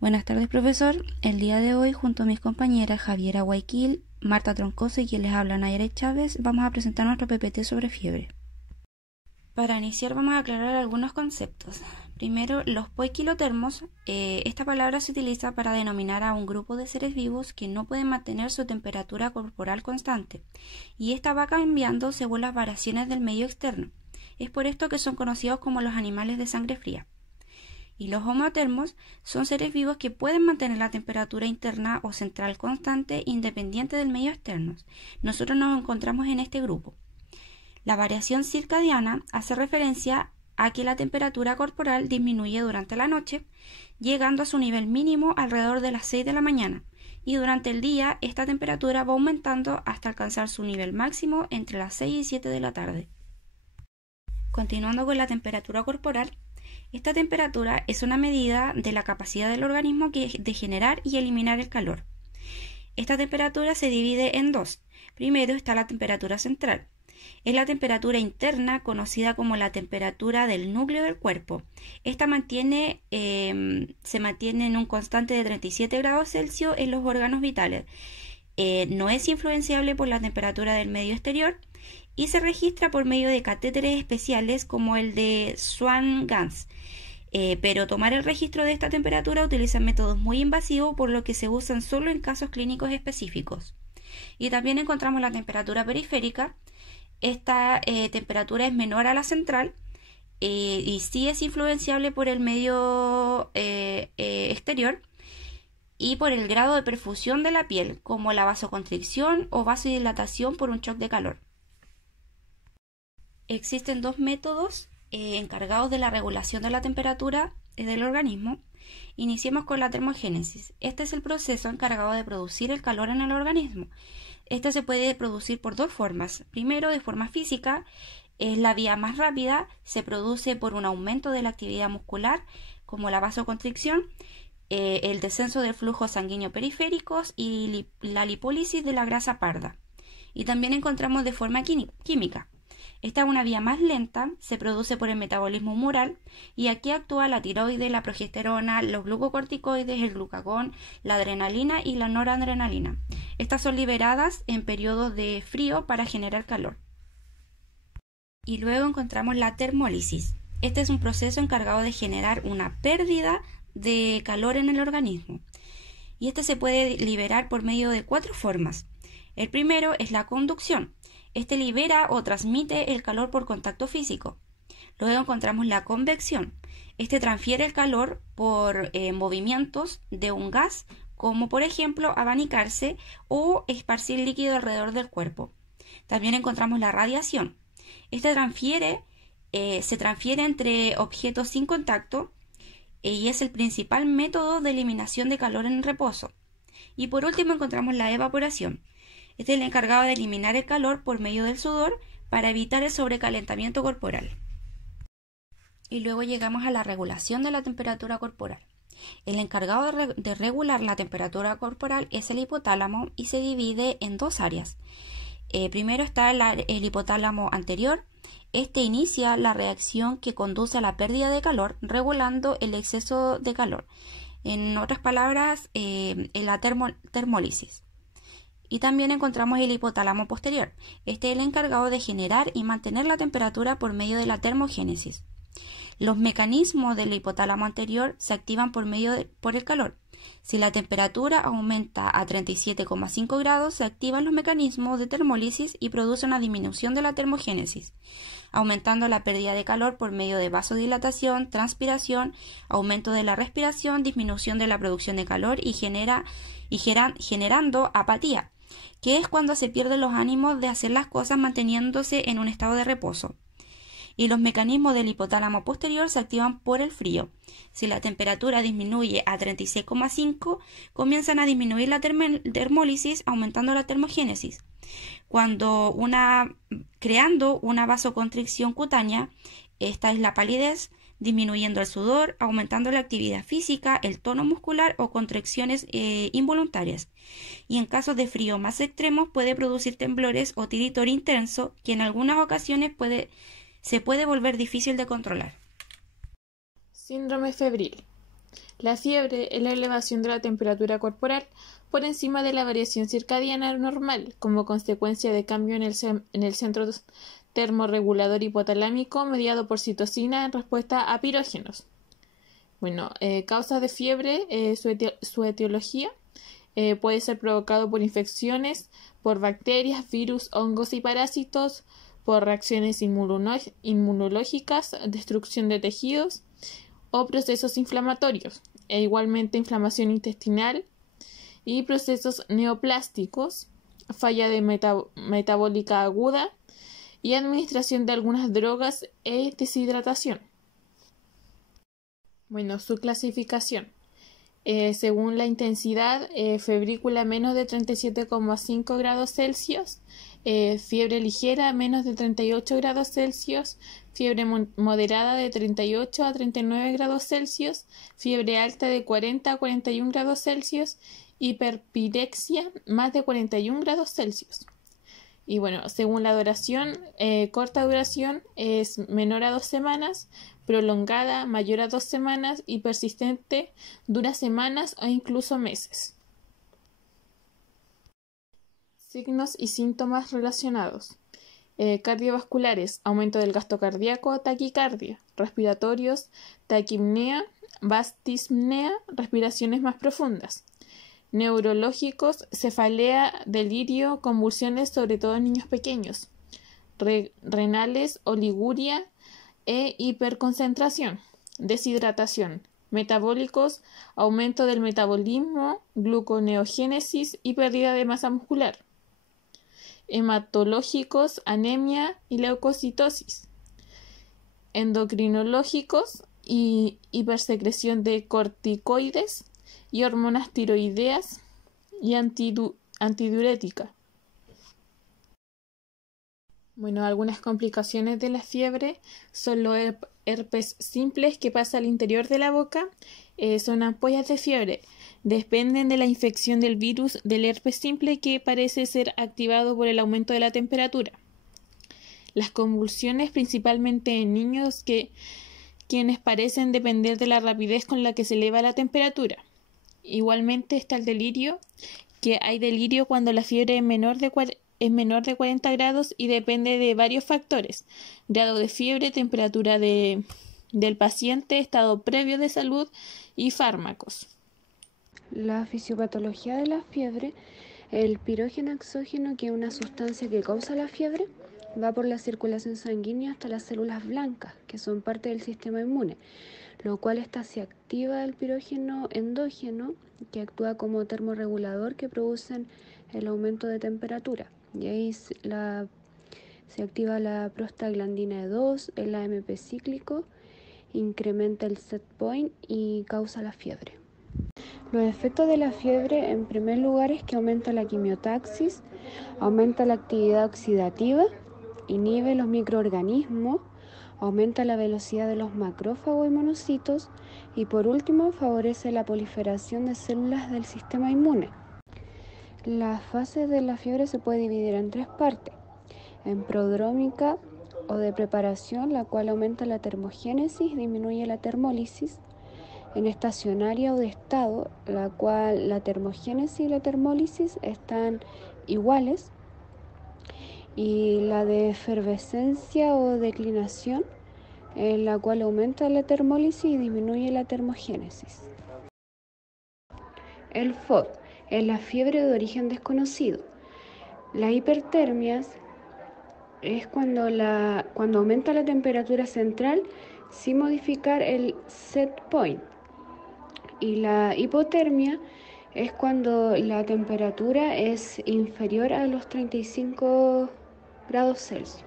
Buenas tardes, profesor. El día de hoy, junto a mis compañeras Javiera Guayquil, Marta Troncoso y quien les habla Nayara Chávez, vamos a presentar nuestro PPT sobre fiebre. Para iniciar vamos a aclarar algunos conceptos. Primero, los poiquilotermos. Esta palabra se utiliza para denominar a un grupo de seres vivos que no pueden mantener su temperatura corporal constante, y esta va cambiando según las variaciones del medio externo. Es por esto que son conocidos como los animales de sangre fría. Y los homeotermos son seres vivos que pueden mantener la temperatura interna o central constante independiente del medio externo. Nosotros nos encontramos en este grupo. La variación circadiana hace referencia a que la temperatura corporal disminuye durante la noche, llegando a su nivel mínimo alrededor de las 6 de la mañana, y durante el día esta temperatura va aumentando hasta alcanzar su nivel máximo entre las 6 y 7 de la tarde. Continuando con la temperatura corporal, esta temperatura es una medida de la capacidad del organismo de generar y eliminar el calor. Esta temperatura se divide en dos. Primero está la temperatura central. Es la temperatura interna conocida como la temperatura del núcleo del cuerpo. Esta se mantiene en un constante de 37 grados Celsius en los órganos vitales. No es influenciable por la temperatura del medio exterior y se registra por medio de catéteres especiales como el de Swan-Ganz. Pero tomar el registro de esta temperatura utiliza métodos muy invasivos, por lo que se usan solo en casos clínicos específicos. Y también encontramos la temperatura periférica. Esta temperatura es menor a la central y sí es influenciable por el medio exterior y por el grado de perfusión de la piel, como la vasoconstricción o vasodilatación por un shock de calor. Existen dos métodos encargados de la regulación de la temperatura del organismo. Iniciemos con la termogénesis. Este es el proceso encargado de producir el calor en el organismo. Este se puede producir por dos formas. Primero, de forma física, es la vía más rápida, se produce por un aumento de la actividad muscular, como la vasoconstricción, el descenso del flujo sanguíneo periféricos y la lipólisis de la grasa parda. Y también encontramos de forma química. Esta es una vía más lenta, se produce por el metabolismo humoral y aquí actúa la tiroides, la progesterona, los glucocorticoides, el glucagón, la adrenalina y la noradrenalina. Estas son liberadas en periodos de frío para generar calor. Y luego encontramos la termólisis. Este es un proceso encargado de generar una pérdida de calor en el organismo. Y este se puede liberar por medio de cuatro formas. El primero es la conducción. Este libera o transmite el calor por contacto físico. Luego encontramos la convección. Este transfiere el calor por movimientos de un gas, como por ejemplo abanicarse o esparcir líquido alrededor del cuerpo. También encontramos la radiación. Este se transfiere entre objetos sin contacto y es el principal método de eliminación de calor en reposo. Y por último encontramos la evaporación. Este es el encargado de eliminar el calor por medio del sudor para evitar el sobrecalentamiento corporal. Y luego llegamos a la regulación de la temperatura corporal. El encargado de regular la temperatura corporal es el hipotálamo y se divide en dos áreas. Primero está el hipotálamo anterior. Este inicia la reacción que conduce a la pérdida de calor, regulando el exceso de calor. En otras palabras, la termólisis. Y también encontramos el hipotálamo posterior. Este es el encargado de generar y mantener la temperatura por medio de la termogénesis. Los mecanismos del hipotálamo anterior se activan por el calor. Si la temperatura aumenta a 37,5 grados, se activan los mecanismos de termólisis y produce una disminución de la termogénesis, aumentando la pérdida de calor por medio de vasodilatación, transpiración, aumento de la respiración, disminución de la producción de calor y generando apatía, que es cuando se pierden los ánimos de hacer las cosas manteniéndose en un estado de reposo. Y los mecanismos del hipotálamo posterior se activan por el frío. Si la temperatura disminuye a 36,5, comienzan a disminuir la termólisis, aumentando la termogénesis, creando una vasoconstricción cutánea. Esta es la palidez, disminuyendo el sudor, aumentando la actividad física, el tono muscular o contracciones involuntarias. Y en casos de frío más extremos puede producir temblores o tiritor intenso, que en algunas ocasiones se puede volver difícil de controlar. Síndrome febril. La fiebre es la elevación de la temperatura corporal por encima de la variación circadiana normal, como consecuencia de cambio en el centro termorregulador hipotalámico mediado por citocina en respuesta a pirógenos. Bueno, causas de fiebre, su etiología puede ser provocado por infecciones, por bacterias, virus, hongos y parásitos, por reacciones inmunológicas, destrucción de tejidos o procesos inflamatorios, e igualmente inflamación intestinal y procesos neoplásticos, falla metabólica aguda y administración de algunas drogas e deshidratación. Bueno, su clasificación. Según la intensidad, febrícula menos de 37,5 grados Celsius, fiebre ligera menos de 38 grados Celsius, fiebre moderada de 38 a 39 grados Celsius, fiebre alta de 40 a 41 grados Celsius, hiperpirexia más de 41 grados Celsius. Y bueno, según la duración, corta duración es menor a 2 semanas, prolongada mayor a 2 semanas y persistente dura semanas o incluso meses. Signos y síntomas relacionados. Cardiovasculares, aumento del gasto cardíaco, taquicardia. Respiratorios, taquipnea, vastismia, respiraciones más profundas. Neurológicos, cefalea, delirio, convulsiones, sobre todo en niños pequeños. Renales, oliguria e hiperconcentración. Deshidratación. Metabólicos, aumento del metabolismo, gluconeogénesis y pérdida de masa muscular. Hematológicos, anemia y leucocitosis. Endocrinológicos y hipersecreción de corticoides y hormonas tiroideas y antidiurética. Bueno, algunas complicaciones de la fiebre son los herpes simples que pasa al interior de la boca, son ampollas de fiebre. Dependen de la infección del virus del herpes simple que parece ser activado por el aumento de la temperatura. Las convulsiones, principalmente en niños quienes parecen depender de la rapidez con la que se eleva la temperatura. Igualmente está el delirio, que hay delirio cuando la fiebre es menor de 40 grados y depende de varios factores: grado de fiebre, temperatura del paciente, estado previo de salud y fármacos. La fisiopatología de la fiebre, el pirógeno exógeno, que es una sustancia que causa la fiebre, va por la circulación sanguínea hasta las células blancas, que son parte del sistema inmune, lo cual se activa el pirógeno endógeno, que actúa como termorregulador, que producen el aumento de temperatura. Y ahí se activa la prostaglandina E2, el AMP cíclico, incrementa el set point y causa la fiebre. Los efectos de la fiebre, en primer lugar, es que aumenta la quimiotaxis, aumenta la actividad oxidativa, inhibe los microorganismos, aumenta la velocidad de los macrófagos y monocitos y, por último, favorece la proliferación de células del sistema inmune. Las fases de la fiebre se puede dividir en 3 partes: en prodrómica o de preparación, la cual aumenta la termogénesis, disminuye la termólisis; en estacionaria o de estado, la cual la termogénesis y la termólisis están iguales; y la de efervescencia o declinación, en la cual aumenta la termólisis y disminuye la termogénesis. El FOD es la fiebre de origen desconocido. La hipertermia es cuando aumenta la temperatura central sin modificar el set point. Y la hipotermia es cuando la temperatura es inferior a los 35 grados Celsius.